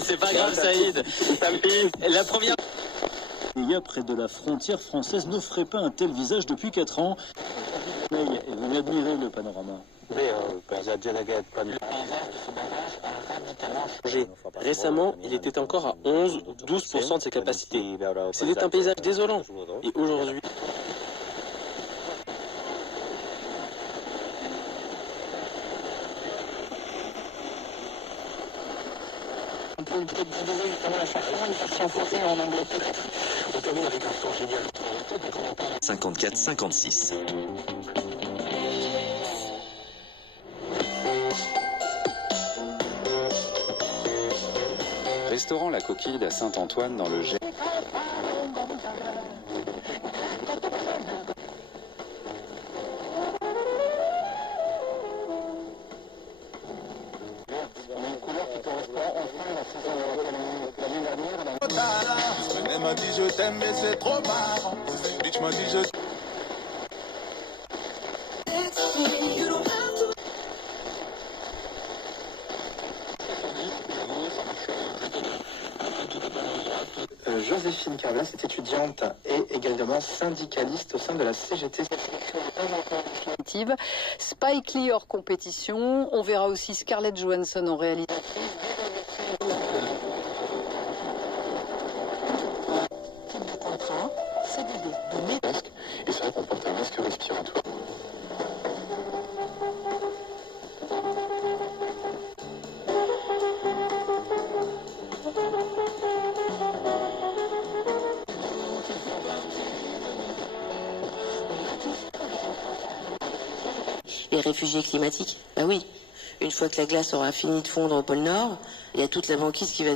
C'est pas grave, Saïd. La première... Près de la frontière française n'offrait pas un tel visage depuis 4 ans. Et vous admirez le panorama. Récemment, il était encore à 11 ou 12% de ses capacités. C'était un paysage désolant. Et aujourd'hui... On peut peut-être diviser justement la chanson, une version française en anglais peut-être. On termine avec un son génial. 54-56. Restaurant La Coquille à Saint-Antoine dans le Gers. Elle m'a dit je t'aime mais c'est trop marrant. Bitch m'a dit je... Joséphine Carlas est étudiante et également syndicaliste au sein de la CGT. Spike Lee hors compétition. On verra aussi Scarlett Johansson en réalité. Et c'est vrai qu'on porte un masque respiratoire. Les réfugiés climatiques, bah oui. Une fois que la glace aura fini de fondre au pôle Nord, il y a toute la banquise qui va...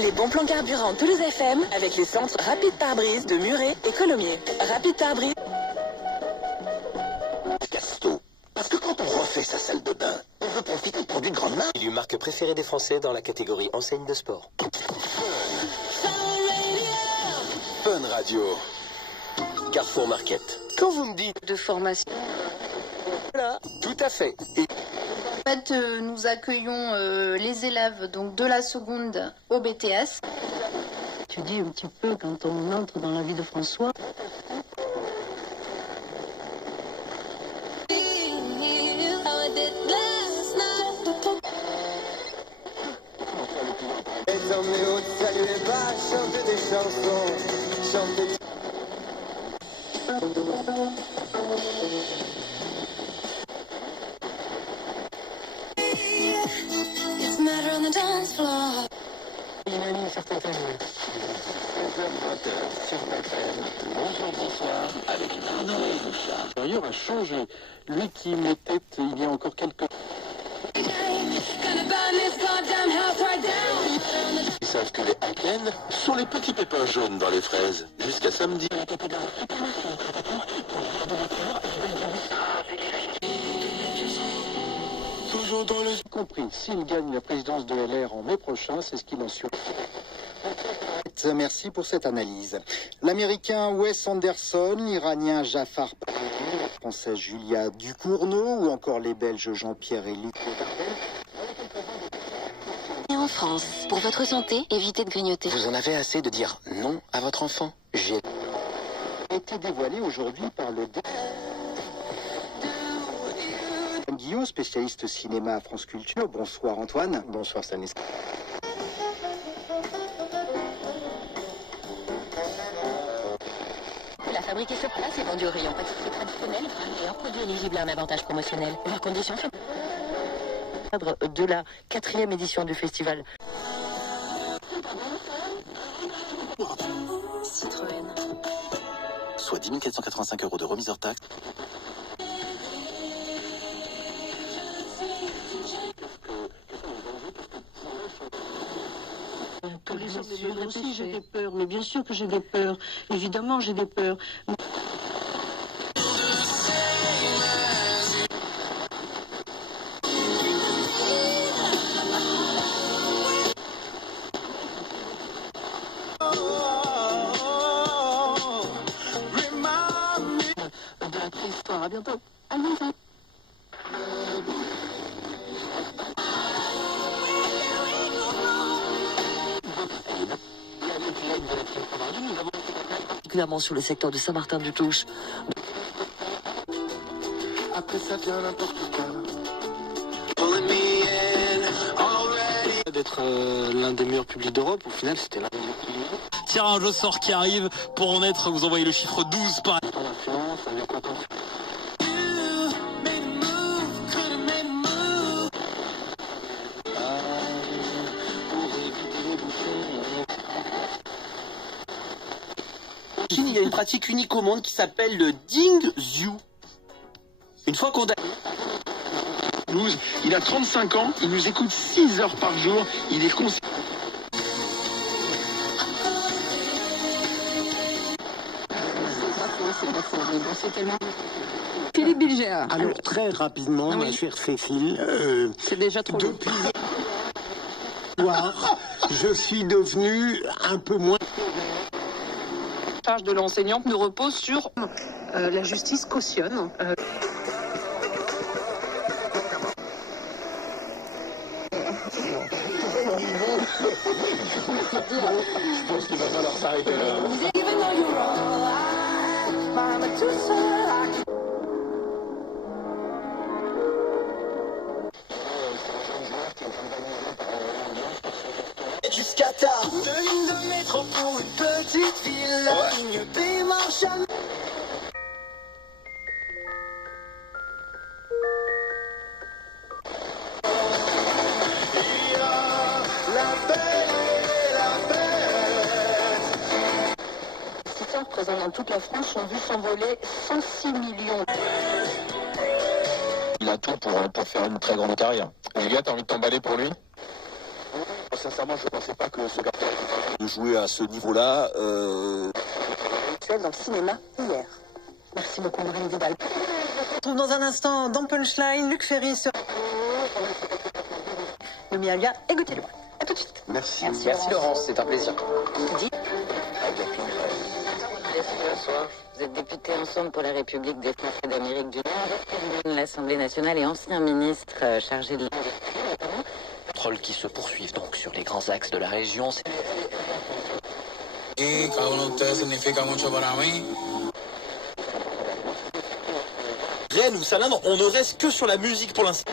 Les bons plans carburant Toulouse FM avec les centres Rapide Pare-Brise de Muret et Colomiers. Rapide Pare-Brise. Casto. Parce que quand on refait sa salle de bain, on veut profiter de produits de grande marque. Il est marque préférée des Français dans la catégorie enseigne de sport. Fun Radio. Carrefour Market. Quand vous me dites de formation. Voilà, tout à fait. Et... En fait, nous accueillons les élèves donc de la seconde au BTS. Tu dis un petit peu quand on entre dans la vie de François. Chanter des chansons, chanter... Une certaine avec Arnaud et Richard. L'intérieur a changé. Lui qui mettait il y a encore quelques... Ils savent que les Haken sont les petits pépins jaunes dans les fraises. Jusqu'à samedi. Toujours dans le... Compris, s'il gagne la présidence de LR en mai prochain, c'est ce qu'il en suit. Merci pour cette analyse. L'Américain Wes Anderson, l'Iranien Jafar, la Française Julia Ducournau ou encore les Belges Jean-Pierre et Luc. Et en France, pour votre santé, évitez de grignoter. Vous en avez assez de dire non à votre enfant? J'ai été dévoilé aujourd'hui par le... Guillaume, spécialiste cinéma à France Culture. Bonsoir Antoine. Bonsoir Stanislas. La fabriquée sur place et vendue au rayon pâtisserie traditionnelle et un produit éligible à un avantage promotionnel. Voir conditions sur... Cadre de la 4e édition du festival. Citroën. soit 10 485 € de remise hors taxe. sûr, Moi aussi j'ai des peurs, mais bien sûr que j'ai des peurs. Évidemment j'ai des peurs. De la préhistoire, à bientôt. À bientôt. Particulièrement sur le secteur de Saint-Martin-du-Touche. Après ça vient n'importe quoi. D'être l'un des meilleurs publics d'Europe, au final c'était l'un des meilleurs publics d'Europe. Tirage au sort qui arrive. Pour en être, vous envoyez le chiffre 12 par... Chine, il y a une pratique unique au monde qui s'appelle le Dingzhu. Une fois qu'on a... Il a 35 ans, il nous écoute 6 heures par jour, il est conscient. Philippe Bilger. Alors très rapidement, ma chère Cécile, c'est déjà trop depuis soir, je suis devenu un peu moins... La charge de l'enseignante ne repose sur la justice cautionne. Je pense qu'il va falloir s'arrêter là. Jusqu'à tard, de ligne de métro pour une petite ville, la ligne démarre jamais. Présents dans toute la France ont vu s'envoler 106 millions. Il a tout pour faire une très grande carrière. Les gars, t'as envie de t'emballer pour lui? Sincèrement, je ne pensais pas que ce gars de jouer à ce niveau-là. Dans le cinéma hier. Merci beaucoup, Marine Vidal. On retrouve dans un instant dans Punchline, Luc Ferry sur Noémie Alga et Gauthier Leroy. A tout de suite. Merci Laurence, c'est un plaisir. Vous êtes député Ensemble pour la République des Français d'Amérique du Nord, l'Assemblée nationale et ancien ministre chargé de... Contrôles qui se poursuivent donc sur les grands axes de la région. Rennes ou Salins, on ne reste que sur la musique pour l'instant.